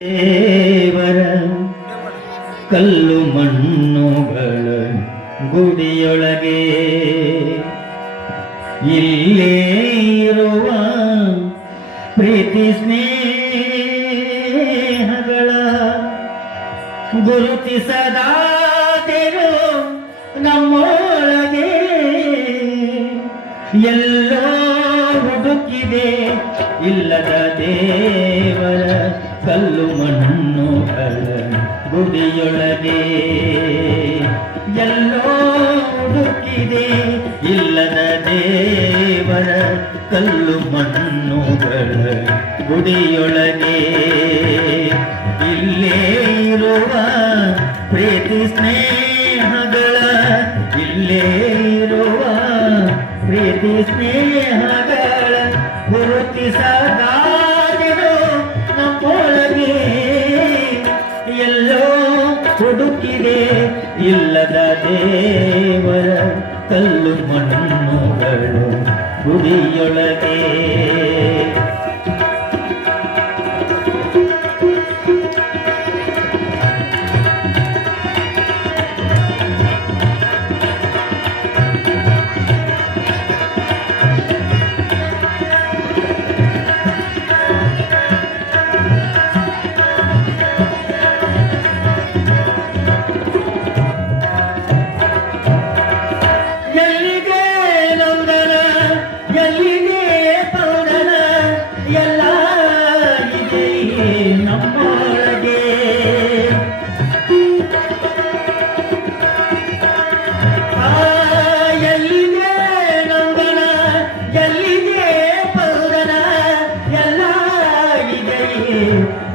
ದೇವರ ಕಲ್ಲು ಮಣ್ಣುಗಳ ಗುಡಿಯೊಳಗೆ ಇಲ್ಲೇ ಇರುವ ಪ್ರೀತಿ ಸ್ನೇಹಗಳ ಗುರುತಿಸದಾದರೂ ನಮ್ಮೊಳಗೆ ಎಲ್ಲೋ ಹುಡುಕಿದೆ ಇಲ್ಲದ ದೇವರ ಕಲ್ಲು ಮಣ್ಣುಗಳ ಗುಡಿಯೊಳಗೆ ಎಲ್ಲೋ ಹುಡುಕಿದೆ ಇಲ್ಲದ ದೇವರ ಕಲ್ಲು ಮಣ್ಣುಗಳ ಗುಡಿಯೊಳಗೆ ಇಲ್ಲೇ ಇರುವ ಪ್ರೀತಿ ಸ್ನೇಹಗಳ ಇಲ್ಲೇ ಇರುವ ಪ್ರೀತಿ ಸ್ನೇಹಗಳ ಗುರುತಿಸದಾದರೂ ನಮ್ಮೊಳಗೆ ಎಲ್ಲೋ ಹುಡುಕಿದೆ ಇಲ್ಲದ ದೇವರ ಕಲ್ಲು ಮಣ್ಣುಗಳು ಗುಡಿಯೊಳಗೆ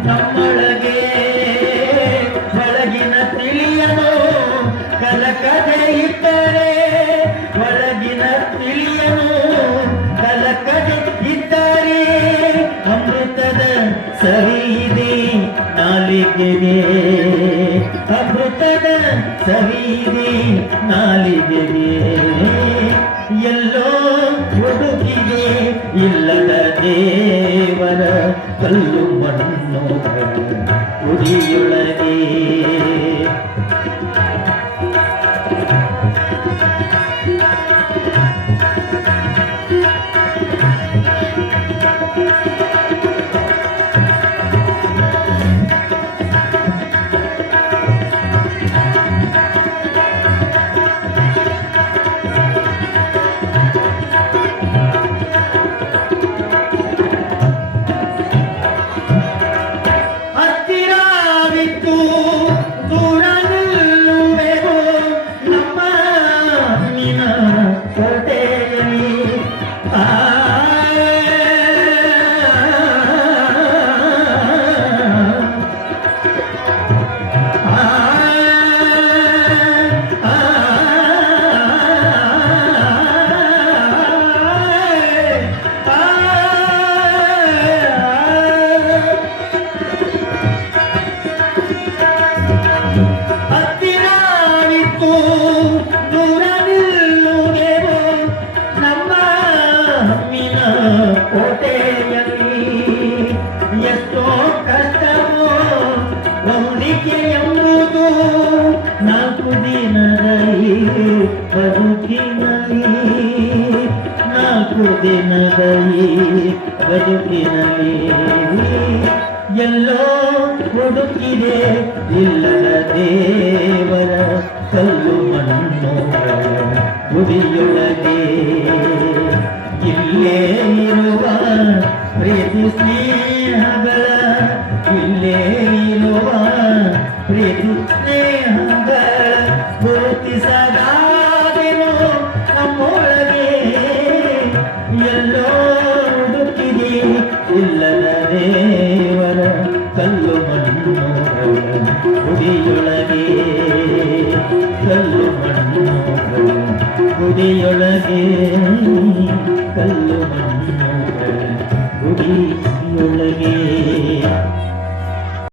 ನಮ್ಮೊಳಗೆ ಒಳಗಿನ ತಿಳಿಯನು ಕಲಕದೆ ಇದ್ದರೆ ಒಳಗಿನ ತಿಳಿಯನು ಕಲಕದೆ ಇದ್ದರೆ ಅಮೃತದ ಸವಿದೆ ನಾಲಿಗೆಗೆ ಅಮೃತದ ಸವಿದೆ ನಾಲಿಗೆಗೆ ಎಲ್ಲೋ ಹುಡುಕಿಗೆ ಇಲ್ಲದ ದೇವರ ಕಲ್ಲು ಮಣ್ಣು ಗುಡಿಯೊಳಗೆ ಎಷ್ಟೋ ಕಷ್ಟವೋ ಹೊಂದಿಕೆ ಎಂಬುದು ನಾಲ್ಕು ದಿನದಲ್ಲಿ ಬದುಕಿನಲ್ಲಿ ನಾಲ್ಕು ದಿನದಲ್ಲಿ ಬದುಕಿನಲ್ಲಿ ಎಲ್ಲೋ ಹುಡುಕಿದೆ ಇಲ್ಲದ ದೇವರ ಕಲ್ಲು ಮಣ್ಣು ಗುಡಿಯೊಳಗೆ ಇಲ್ಲೇ ಇರುವ ಪ್ರೀತಿ ಸ್ನೇಹಗಳ ಇಲ್ಲೇ ಇರುವ ಪ್ರೀತಿ ಸ್ನೇಹಗಳ ಗುರುತಿಸದಾದರೂ ನಮ್ಮೊಳಗೆ ಎಲ್ಲೋ ಹುಡುಕಿದೆ ಇಲ್ಲದ ದೇವರ ಕಲ್ಲು ಮಣ್ಣು ಗುಡಿಯೊಳಗೆ ಕಲ್ಲು ಮಣ್ಣು ಗುಡಿಯೊಳಗೆ